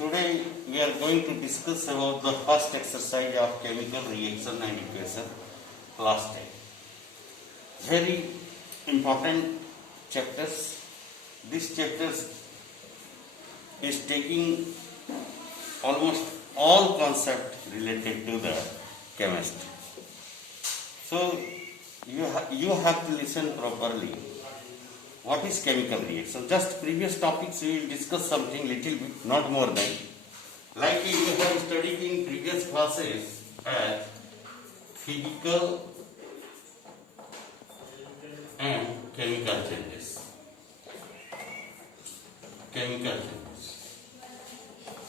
Today we are going to discuss about the first exercise of chemical reaction and equation, class 10. Very important chapters. This chapter is taking almost all concepts related to the chemistry. So you have to listen properly. What is chemical reaction? Just previous topics we will discuss something little bit, not more than. Like you have studied in previous classes as physical and chemical changes. Chemical changes.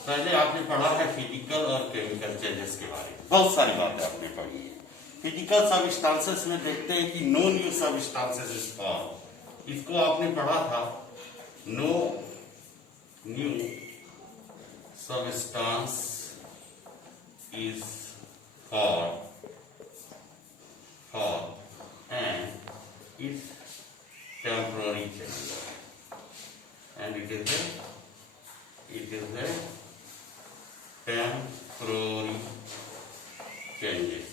पहले आपने पढ़ा है physical और chemical changes के बारे में. बहुत सारी बातें आपने पढ़ी है. फिजिकल सबस्टांसेस में देखते हैं कि no new substances is form. इसको आपने पढ़ा था. No new substance is form and it's temporary change and it is a temporary changes.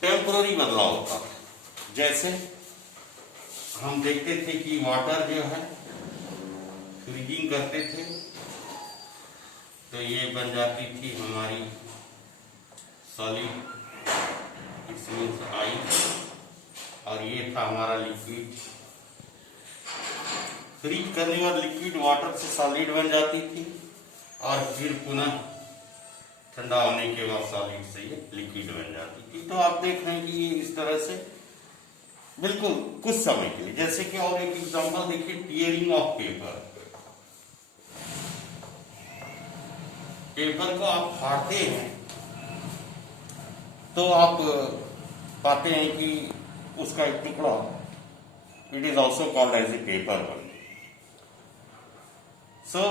Temporary बदलाव होता है. जैसे हम देखते थे कि वाटर जो है फ्रीजिंग करते थे तो ये बन जाती थी हमारी सॉलिड, इट्स मीन्स आइस, और ये था हमारा लिक्विड. फ्रीज करने वाला लिक्विड वाटर से सॉलिड बन जाती थी और फिर पुनः ठंडा होने के बाद सॉलिड से ये लिक्विड बन जाती थी. तो आप देख रहे हैं कि ये इस तरह से बिल्कुल कुछ समय के लिए. जैसे कि और एक एग्जांपल देखिए, टीयरिंग ऑफ पेपर. पेपर को आप फाड़ते हैं तो आप पाते हैं कि उसका एक टुकड़ा, it is also called as a paper one. So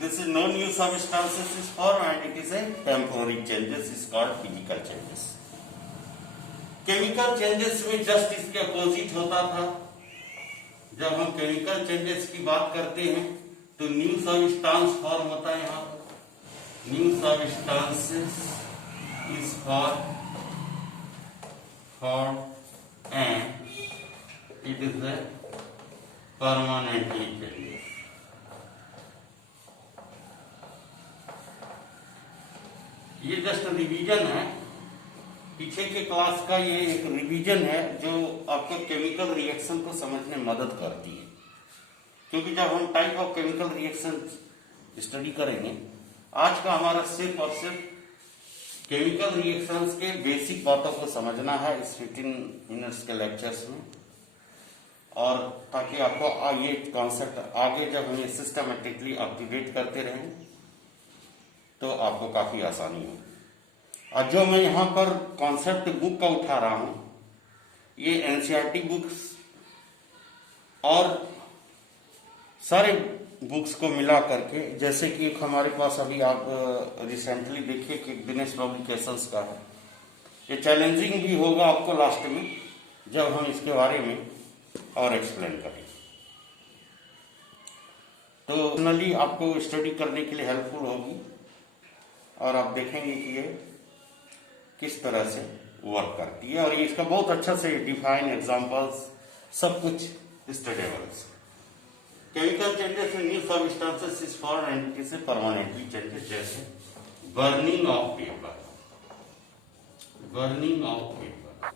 this is no new substances is formed and it is a temporary changes is called physical changes. Chemical changes में जस्ट इसके अपोजिट होता था. जब हम केमिकल चेंजेस की बात करते हैं तो न्यू सबस्टांस फॉर्म होता है. यहाँ new substances is form and it is a permanently changes. ये जस्ट रिवीजन है. पीछे के क्लास का ये एक रिवीजन है जो आपको केमिकल रिएक्शन को समझने में मदद करती है. क्योंकि जब हम type of chemical reaction study करेंगे, आज का हमारा सिर्फ और सिर्फ केमिकल रिएक्शंस के बेसिक बातों को समझना है इस 15 मिनट्स के लेक्चर्स में. और ताकि आपको ये कॉन्सेप्ट आगे जब हम ये सिस्टमेटिकली अप टू डेट करते रहें तो आपको काफी आसानी हो. और जो मैं यहाँ पर कॉन्सेप्ट बुक का उठा रहा हूं, ये एनसीईआरटी बुक्स और सारे बुक्स को मिला करके, जैसे कि एक हमारे पास अभी आप रिसेंटली देखिए कि दिनेश पब्लिकेशंस का है. ये चैलेंजिंग भी होगा आपको लास्ट में जब हम इसके बारे में और एक्सप्लेन करें. तो पर्सनली आपको स्टडी करने के लिए हेल्पफुल होगी और आप देखेंगे कि ये किस तरह से वर्क करती है. और ये इसका बहुत अच्छा से डिफाइन एग्जांपल्स सब कुछ studyable. Chemical changes in new substances is formed and it is a permanently changes. जैसे burning of paper. Burning of paper,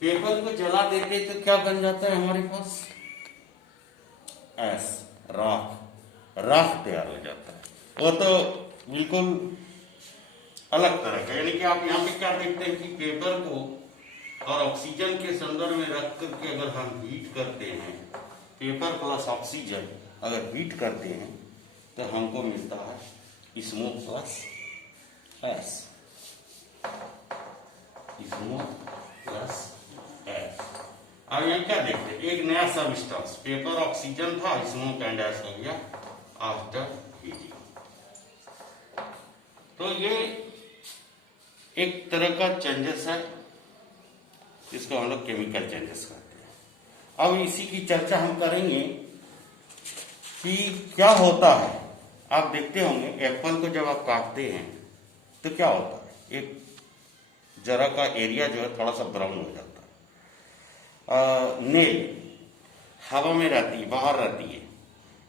paper को जला देते तो क्या बन जाता है हमारे पास? एस, राख तैयार हो जाता है. वो तो बिल्कुल अलग तरह का. यानी कि आप यहाँ पे क्या देखते हैं कि पेपर को और ऑक्सीजन के संदर्भ में रख करके अगर हम हीट करते हैं, पेपर प्लस ऑक्सीजन अगर हीट करते हैं तो हमको मिलता है smoke plus S. Smoke plus S. अब यहाँ क्या देखते हैं, एक नया सबस्टांस, पेपर ऑक्सीजन था, स्मोक एंड एस हो गया आफ्टर हीटिंग. तो ये एक तरह का चेंजेस है, इसको हम लोग केमिकल चेंजेस कहते हैं. अब इसी की चर्चा हम करेंगे कि क्या होता है। आप देखते होंगे एप्पल को जब आप काटते हैं तो क्या होता है, एक जरा का एरिया जो है थोड़ा सा ब्राउन हो जाता है। नेल हवा में रहती है, बाहर रहती है,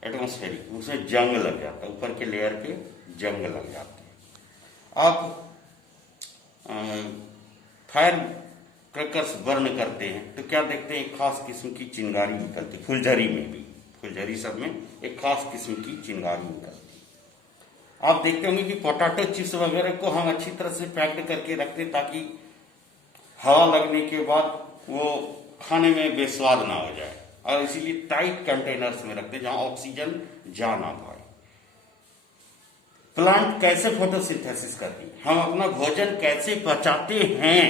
एटमॉस्फेरिक, उसमें जंग लग जाता है, ऊपर के लेयर पे जंग लग जाते हैं। आप फायर क्रैकर्स बर्न करते हैं तो क्या देखते हैं, एक खास किस्म की चिंगारी निकलती, फुलझड़ी में भी, फुलझड़ी सब में एक खास किस्म की चिंगारी निकलती। आप देखते होंगे कि पोटैटो चिप्स वगैरह को हम अच्छी तरह से पैक्ड करके रखते ताकि हवा लगने के बाद वो खाने में बेस्वाद ना हो जाए, और इसीलिए टाइट कंटेनर्स में रखते जहां ऑक्सीजन जा ना पाए। प्लांट कैसे फोटोसिंथेसिस करती है, हम अपना भोजन कैसे पचाते हैं,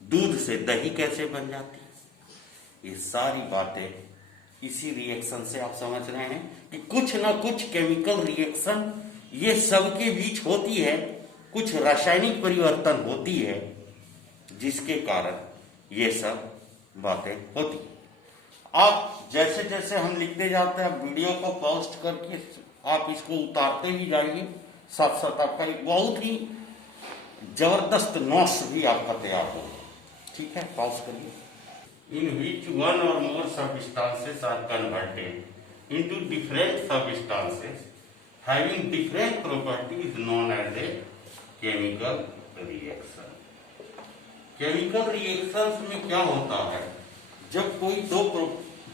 दूध से दही कैसे बन जाती है, ये सारी बातें इसी रिएक्शन से आप समझ रहे हैं कि कुछ ना कुछ केमिकल रिएक्शन ये सबके बीच होती है, कुछ रासायनिक परिवर्तन होती है जिसके कारण ये सब बातें होती। आप जैसे जैसे हम लिखते जाते हैं, वीडियो को पोस्ट करके आप इसको उतारते भी जाइए, साथ साथ आपका एक बहुत ही जबरदस्त नोट्स भी आपका तैयार होगा। ठीक है, पॉज करिए। In which one or more substances are converted into different substances having different properties known as a chemical reaction. Chemical reactions में क्या होता है, जब कोई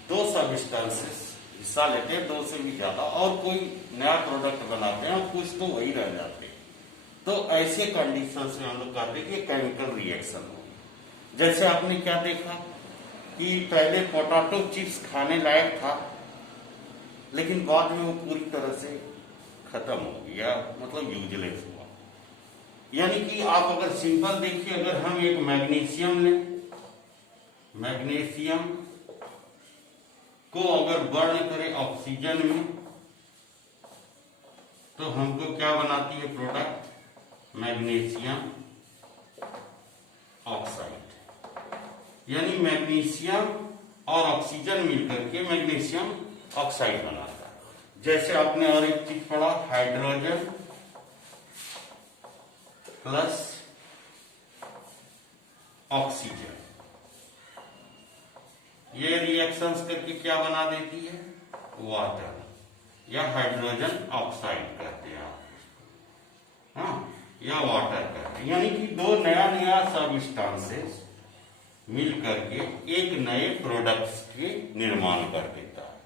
दो सब्सटेंसेस हिस्सा लेते हैं, दो से भी ज्यादा, और कोई नया प्रोडक्ट बनाते हैं और कुछ तो वही रह जाते हैं, तो ऐसे कंडीशंस में हम लोग कहते हैं कि केमिकल रिएक्शन हो। जैसे आपने क्या देखा कि पहले पोटैटो चिप्स खाने लायक था, लेकिन बाद में वो पूरी तरह से खत्म हो गया, मतलब यूजलेस हुआ। यानी कि आप अगर सिंपल देखिए, अगर हम एक मैग्नीशियम लें, मैग्नीशियम को अगर बर्न करें ऑक्सीजन में तो हमको क्या बनाती है प्रोडक्ट, मैग्नीशियम ऑक्साइड। यानी मैग्नीशियम और ऑक्सीजन मिलकर के मैग्नीशियम ऑक्साइड बनाता है। जैसे आपने और एक चीज पढ़ा, हाइड्रोजन प्लस ऑक्सीजन, ये रिएक्शंस करके क्या बना देती है, वाटर या हाइड्रोजन ऑक्साइड कहते हैं आप, हाँ, या वाटर कहते हैं। यानी कि दो नया नया सबस्टांसेस मिल करके एक नए प्रोडक्ट्स के निर्माण कर देता है,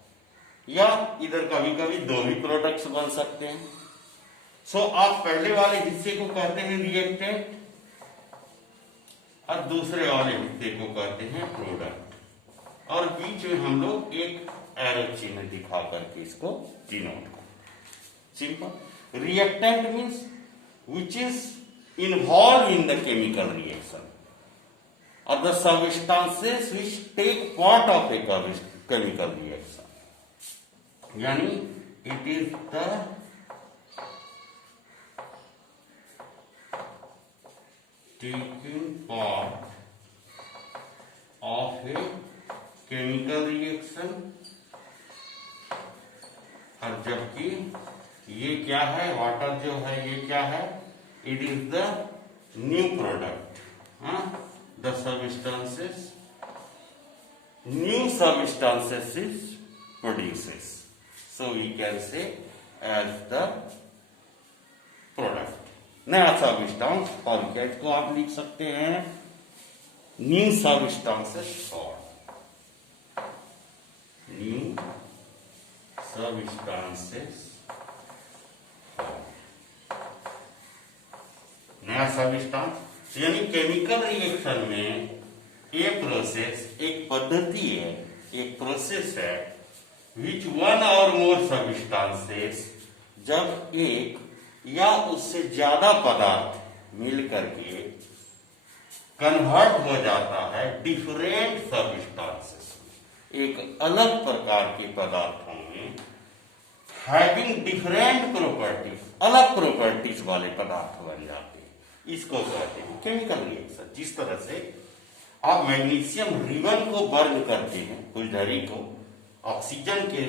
या इधर कभी कभी दो भी प्रोडक्ट्स बन सकते हैं। सो आप पहले वाले हिस्से को कहते हैं रिएक्टेंट और दूसरे वाले हिस्से को कहते हैं प्रोडक्ट, और बीच में हम लोग एक एरो चिन्ह दिखा करके इसको डिनोट करते। Simple. Reactant means which is involve in the chemical reaction or the substances which take part of a chemical reaction. Yani it is the taking part of a chemical reaction, और जबकि ये क्या है, water जो है ये क्या है, it is the new product, हाँ, the substances, new substances produces, so we can say as the product, नया सबस्टांस और क्या, इसको आप लिख सकते हैं न्यू सबस्टांसेस और न्यू सबस्टांसेस, नया सबस्टांस। यानी केमिकल रिएक्शन में एक प्रोसेस, एक पद्धति है, एक प्रोसेस है विच वन और मोर सबस्टांसेस, जब एक या उससे ज्यादा पदार्थ मिल करके कन्वर्ट हो जाता है डिफरेंट सबस्टांसेस, एक अलग प्रकार के पदार्थों में, हैविंग डिफरेंट प्रॉपर्टीज, अलग प्रॉपर्टीज वाले पदार्थ बन जाते हैं, इसको कहते हैं केमिकल रिएक्शन। जिस तरह से आप मैग्नीशियम रिबन को बर्न करते हैं, फुलझड़ी को, ऑक्सीजन के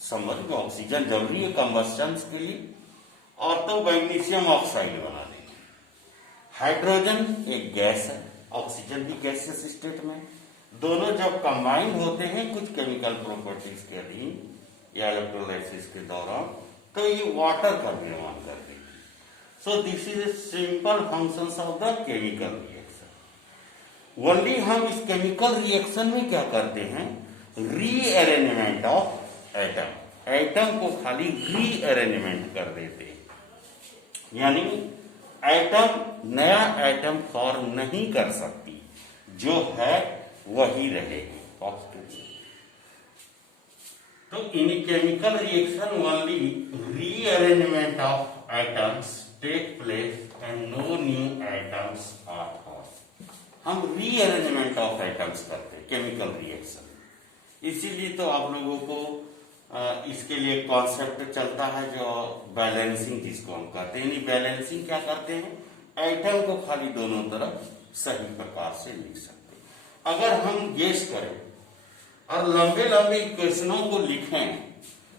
संबंध में, ऑक्सीजन जरूरी है कंबस्शन के लिए, और तो मैग्नीशियम ऑक्साइड बना देंगे। हाइड्रोजन एक गैस है, ऑक्सीजन भी गैसियस स्टेट में, दोनों जब कंबाइन होते हैं कुछ केमिकल प्रॉपर्टीज के अधीन या इलेक्ट्रोलाइसिस के दौरान, तो ये वाटर का निर्माण कर देगी। So this is a simple functions of the chemical reaction. Only हम इस केमिकल रिएक्शन में क्या करते हैं, रीअरेंजमेंट ऑफ एटम, एटम को खाली रीअरेंजमेंट कर देते हैं, यानी एटम नया एटम फॉर्म नहीं कर सकती, जो है वही रहेगी। तो in chemical reaction only rearrangement of atoms take place and no new atoms are form. हम रीअरेंजमेंट ऑफ एटम्स करते हैं केमिकल रिएक्शन। इसीलिए तो आप लोगों को इसके लिए कॉन्सेप्ट चलता है जो बैलेंसिंग, जिसको हम कहते हैं। बैलेंसिंग क्या करते हैं, एटम को खाली दोनों तरफ सही प्रकार से लिख सकते हैं। अगर हम गेस करें और लंबे लंबे इक्वेशनों को लिखें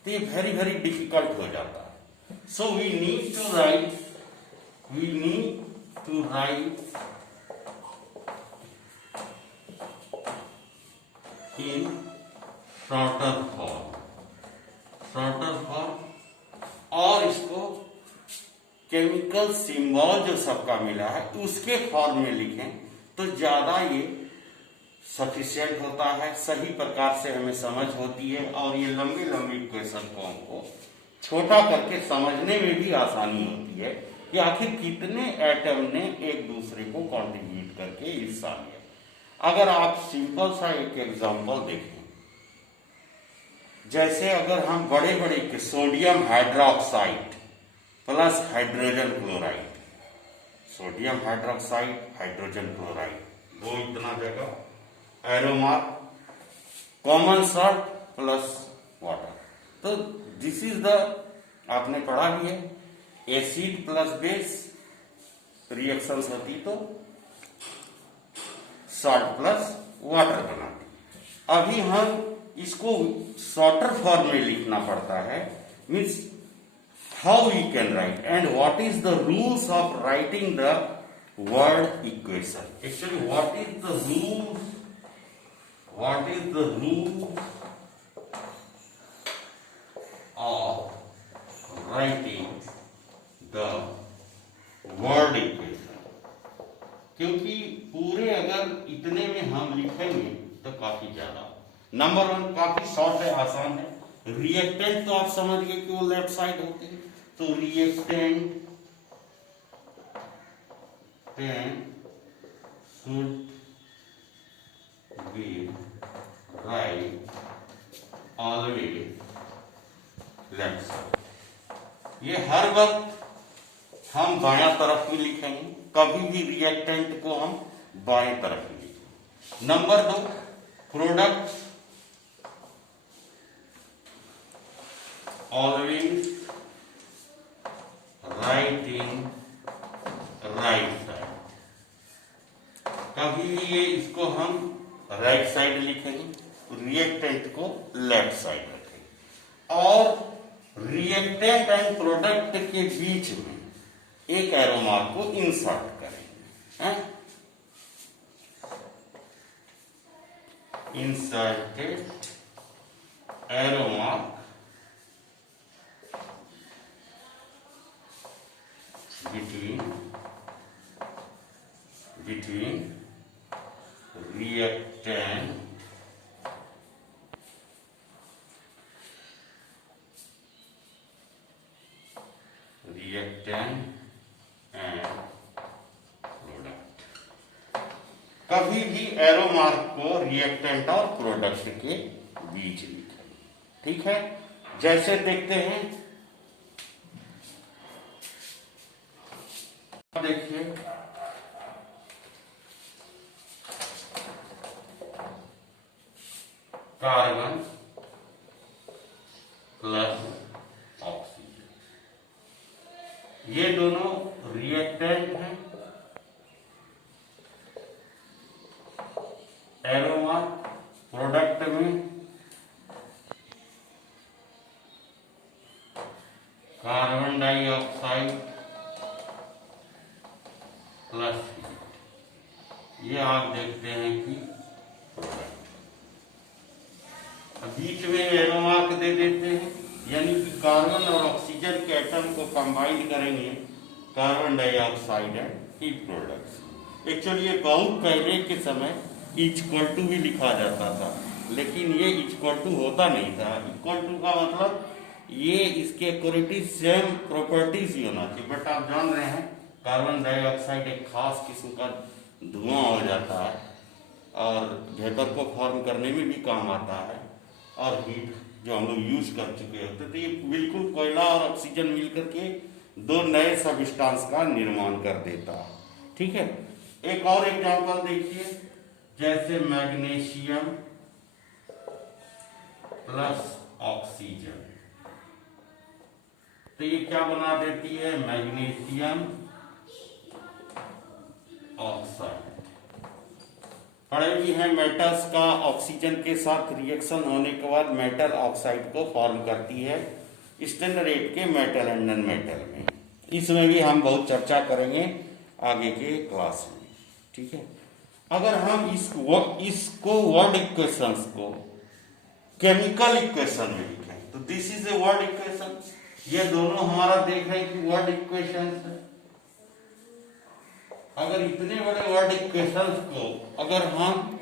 तो ये वेरी वेरी डिफिकल्ट हो जाता है। So we need to write in shorter form, और इसको केमिकल सिंबल जो सबका मिला है उसके फॉर्म में लिखें तो ज्यादा ये सफिशिएंट होता है, सही प्रकार से हमें समझ होती है, और ये लंबी लंबी इक्वेशन को हमको छोटा करके समझने में भी आसानी होती है कि आखिर कितने एटम ने एक दूसरे को कंट्रीब्यूट करके हिस्सा लिया। अगर आप सिंपल सा एक एग्जांपल देखें, जैसे अगर हम बड़े बड़े sodium hydroxide plus hydrogen chloride, sodium hydroxide hydrogen chloride, वो इतना जगह एरोमार्क कॉमन सॉल्ट प्लस वाटर, तो दिस इज द, आपने पढ़ा भी है, एसिड प्लस बेस रिएक्शंस होती तो सॉल्ट प्लस वाटर बनाती। अभी हम इसको शॉर्टर फॉर्म में लिखना पड़ता है, means how we can write and what is the rules of writing the word equation. Actually what is the rules of writing the word equation, क्योंकि पूरे अगर इतने में हम लिखेंगे तो काफी ज्यादा। नंबर वन काफी शॉर्ट है, आसान है। रिएक्टेंट तो आप समझ गए कि वो लेफ्ट साइड होते हैं, तो reactant should be right always left side. ये हर वक्त हम बायां तरफ ही लिखेंगे, कभी भी रिएक्टेंट को हम बाएं तरफ ही लिखेंगे। नंबर दो, product always right in right side, कभी भी ये इसको हम राइट साइड लिखेंगे, रिएक्टेंट को लेफ्ट साइड रखेंगे, और रिएक्टेंट एंड प्रोडक्ट के बीच में एक एरो मार्क को इंसर्ट करेंगे, inserted arrow mark between reactant and product. कभी भी एरो मार्क को रिएक्टेंट और प्रोडक्ट के बीच लिखें, ठीक है। जैसे देखते हैं, देखिए कार्बन प्लस ऑक्सीजन, ये दोनों रिएक्टेंट हैं, एरो मार्क प्रोडक्ट में कार्बन डाइऑक्साइड प्लस ये आप देखते हैं कि बीच में एरो मार्क दे देते हैं, यानी कि कार्बन और ऑक्सीजन के एटम को कंबाइन करेंगे carbon dioxide and heat products. Actually ये बहुत पहले के समय इक्वल टू भी लिखा जाता था, लेकिन ये इक्वल टू होता नहीं था। इक्वल टू का मतलब ये इसके इक्वलिटी सेम प्रॉपर्टीज ही होना चाहिए, बट आप जान रहे हैं कार्बन डाइऑक्साइड एक खास किस्म का धुआं हो जाता है और वेपर को फॉर्म करने में भी काम आता है, और हीट जो हम लोग यूज कर चुके होते, तो ये बिल्कुल कोयला और ऑक्सीजन मिलकर के दो नए सबस्टांस का निर्माण कर देता है। ठीक है, एक और एग्जांपल देखिए, जैसे मैग्नीशियम प्लस ऑक्सीजन, तो ये क्या बना देती है, मैग्नीशियम ऑक्साइड। पढ़े भी हैं मेटल्स का ऑक्सीजन के साथ रिएक्शन होने के बाद मेटल ऑक्साइड को फॉर्म करती है स्टैंडर्ड 8 के मेटल एंड नॉन मेटल में। इसमें भी हम बहुत चर्चा करेंगे आगे के क्लास में। ठीक है, अगर हम इसको वर्ड इक्वेशंस को केमिकल इक्वेशन में लिखें तो this is a word equation. ये दोनों हमारा देख रहे हैं कि वर्ड इक्वेशंस है। अगर इतने बड़े वर्ड इक्वेशंस को अगर हम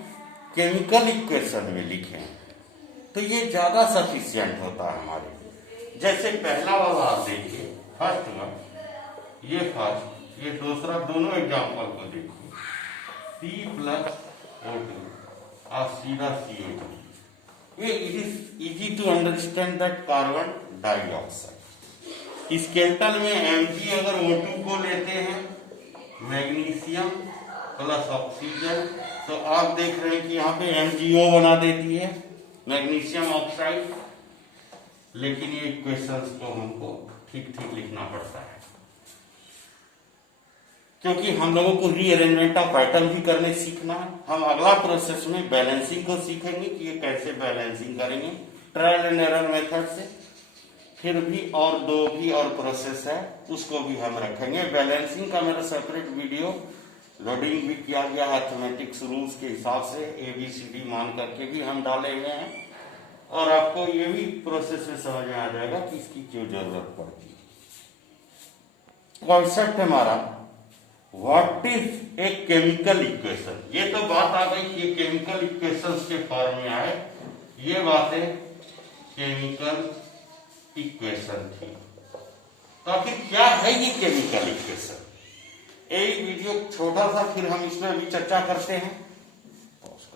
केमिकल इक्वेशन में लिखें तो ये ज्यादा सफिशिएंट होता है हमारे लिए। जैसे पहला वाला आप देखिए, फर्स्ट वन, ये फर्स्ट, ये दूसरा, दोनों एग्जांपल को देखिए, C+O2 और सीधा CO2। ये it is easy to understand that carbon dioxide. Skeletal में Mg अगर O2 को लेते हैं, मैग्नीशियम प्लस ऑक्सीजन, तो आप देख रहे हैं कि यहाँ पे MgO बना देती है मैग्नीशियम ऑक्साइड। लेकिन ये इक्वेशंस को हमको ठीक ठीक लिखना पड़ता है, क्योंकि हम लोगों को रीअरेंजमेंट ऑफ आइटम भी करने सीखना है। हम अगला प्रोसेस में बैलेंसिंग को सीखेंगे कि ये कैसे बैलेंसिंग करेंगे ट्रायल एंड एरर मेथड से। फिर भी और दो भी और प्रोसेस है, उसको भी हम रखेंगे। बैलेंसिंग का मेरा सेपरेट वीडियो लोडिंग भी किया गया है, मैथमेटिक्स रूल्स के हिसाब से ABCD मान करके भी हम डाले हुए हैं, और आपको ये भी प्रोसेस में समझ में आ जाएगा कि इसकी क्यों जरूरत पड़ती है। कॉन्सेप्ट हमारा what is a chemical equation. ये तो बात आ गई कि केमिकल इक्वेशंस के फॉर्म में आए, ये बातें केमिकल इक्वेशन थी। तो आखिर क्या है ये केमिकल इक्वेशन, एक वीडियो छोटा सा, फिर हम इसमें अभी चर्चा करते हैं।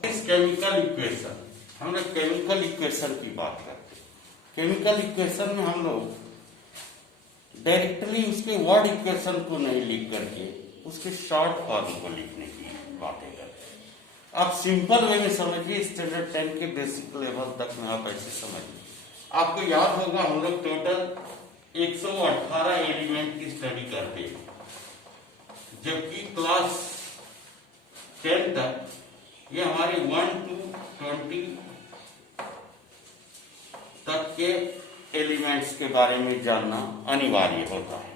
इस केमिकल इक्वेशन, हम लोग केमिकल इक्वेशन की बात करते हैं। केमिकल इक्वेशन में हम लोग डायरेक्टली उसके वर्ड इक्वेशन को नहीं लिख करके उसके शॉर्ट फॉर्म को लिखने की बातें करते हैं। आप सिंपल वे में समझिए, स्टैंडर्ड 10 के बेसिक लेवल तक में आप ऐसे समझिए। आपको याद होगा हम लोग टोटल 118 एलिमेंट की स्टडी करते हैं, जबकि क्लास 10 तक ये हमारे 1 to 20 तक के एलिमेंट्स के बारे में जानना अनिवार्य होता है।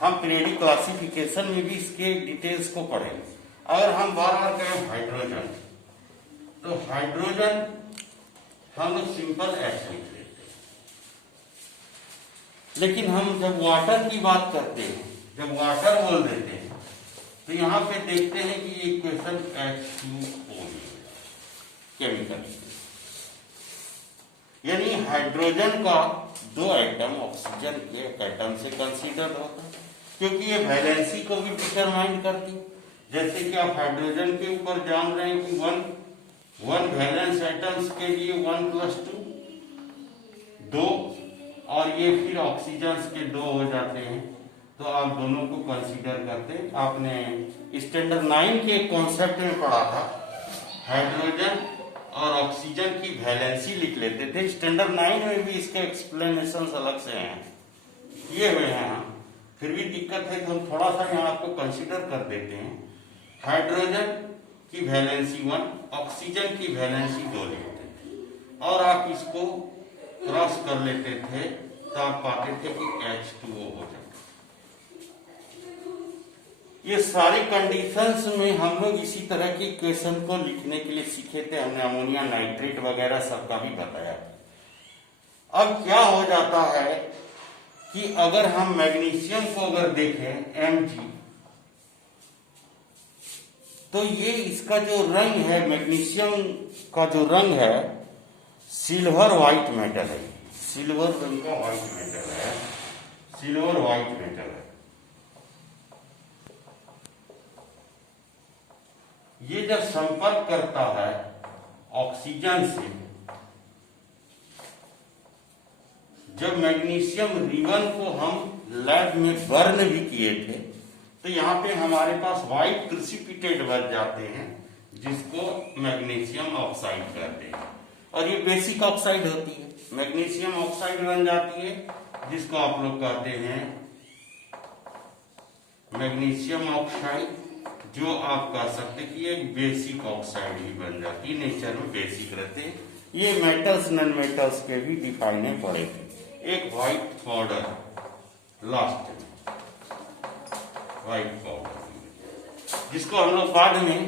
हम पीरियडिक क्लासिफिकेशन में भी इसके डिटेल्स को पढ़ेंगे। अगर हम बार बार कहें हाइड्रोजन, तो हाइड्रोजन हम लोग सिंपल H लिख लेते हैं, लेकिन हम जब वाटर की बात करते हैं, जब वाटर बोल देते हैं, तो यहां पे देखते हैं कि ये इक्वेशन H2O केमिकल, यानी हाइड्रोजन का दो एटम ऑक्सीजन के एटम से कंसीडर होता है, क्योंकि ये वैलेंसी को भी डिटरमाइन करती। जैसे कि आप हाइड्रोजन के ऊपर जान रहे हैं कि वन वैलेंस एटम्स के लिए 1+2 2, और ये फिर ऑक्सीजन के 2 हो जाते हैं, तो आप दोनों को कंसीडर करते। आपने स्टैंडर्ड 9 के कॉन्सेप्ट में पढ़ा था, हाइड्रोजन और ऑक्सीजन की वैलेंसी लिख लेते थे। स्टैंडर्ड 9 में भी इसके एक्सप्लेनेशन अलग से हैं, किए हुए हैं। फिर भी दिक्कत है कि हम थोड़ा सा यहाँ आपको कंसीडर कर देते हैं। हाइड्रोजन की वैलेंसी 1, ऑक्सीजन की वैलेंसी 2 लेते थे, और आप इसको क्रॉस कर लेते थे तो आप पाते थे कि H2O हो जाता। ये सारी कंडीशंस में हम लोग इसी तरह की इक्वेशन को लिखने के लिए सीखे थे। हमने अमोनिया नाइट्रेट वगैरह सबका भी बताया। अब क्या हो जाता है कि अगर हम मैग्नीशियम को अगर देखें Mg, तो ये इसका जो रंग है, मैग्नीशियम का जो रंग है सिल्वर व्हाइट मेटल है। सिल्वर रंग का व्हाइट मेटल है, सिल्वर व्हाइट मेटल है। ये जब संपर्क करता है ऑक्सीजन से, जब मैग्नीशियम रिबन को हम लैब में बर्न भी किए थे, तो यहाँ पे हमारे पास व्हाइट प्रिसिपिटेट बन जाते हैं, जिसको मैग्नीशियम ऑक्साइड कहते हैं। और ये बेसिक ऑक्साइड होती है, मैग्नीशियम ऑक्साइड बन जाती है, जिसको आप लोग कहते हैं मैग्नीशियम ऑक्साइड, जो आप कह सकते कि ये बेसिक ऑक्साइड ही बन जाती है। नेचर में बेसिक रहते हैं। ये मेटल्स नॉन मेटल्स के भी दिखाने पड़े थे। एक व्हाइट पाउडर लास्ट में, व्हाइट पाउडर, जिसको हम लोग बाद में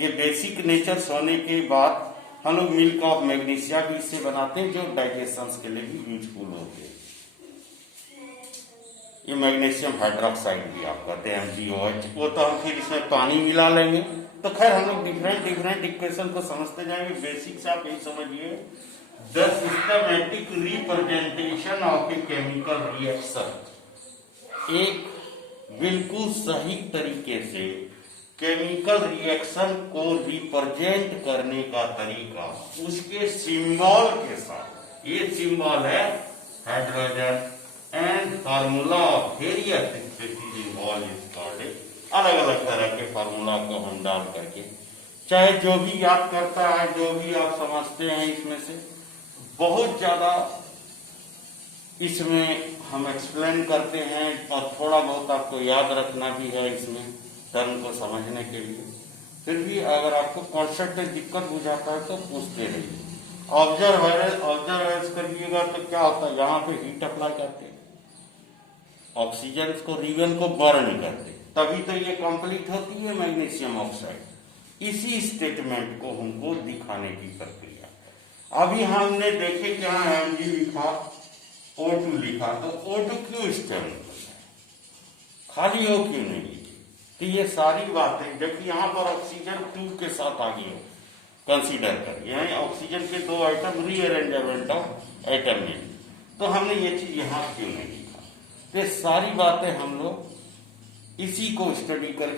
ये बेसिक नेचर होने के बाद हम लोग मिल्क ऑफ मैग्नीशिया भी इससे बनाते हैं, जो डाइजेशन के लिए भी यूजफुल होते हैं। ये मैग्नीशियम हाइड्रोक्साइड भी आप कहते हैं MgOH। वो तो हम फिर इसमें पानी मिला लेंगे। तो खैर हम लोग डिफरेंट इक्वेशन को समझते जाएंगे। बेसिक से आप यही समझिए, the systematic representation of a chemical reaction, एक बिल्कुल सही तरीके से केमिकल रिएक्शन को रिप्रेजेंट करने का तरीका उसके सिंबल के साथ। ये सिंबल है hydrogen and formula of various species involve is called. अलग अलग तरह के फार्मूला को हम डाल करके, चाहे जो भी याद करता है, जो भी आप समझते हैं, इसमें से बहुत ज्यादा इसमें हम एक्सप्लेन करते हैं और थोड़ा बहुत आपको याद रखना भी है इसमें टर्म को समझने के लिए। फिर भी अगर आपको कॉन्सेप्ट में दिक्कत हो जाता है तो पूछते रहिए। ऑब्जर्वेंस करिएगा तो क्या होता है, यहाँ पे हीट अप्लाई करते हैं, ऑक्सीजन को रिबन को बर्न करते, तभी तो ये कंप्लीट होती है मैग्नीशियम ऑक्साइड। इसी स्टेटमेंट को हमको दिखाने की प्रक्रिया। अभी हमने देखे कि यहाँ Mg लिखा, O2 लिखा, तो O2 क्यों स्टेबल होता है, खाली O क्यों नहीं लिखी? तो ये सारी बातें, जबकि यहाँ पर ऑक्सीजन 2 के साथ आ गई हो, कंसीडर करिए यानी ऑक्सीजन के 2 आइटम रीअरेंजमेंट ऑफ एटम में, तो हमने ये चीज यहाँ क्यों नहीं लिखा? तो सारी बातें हम लोग इसी को स्टडी करके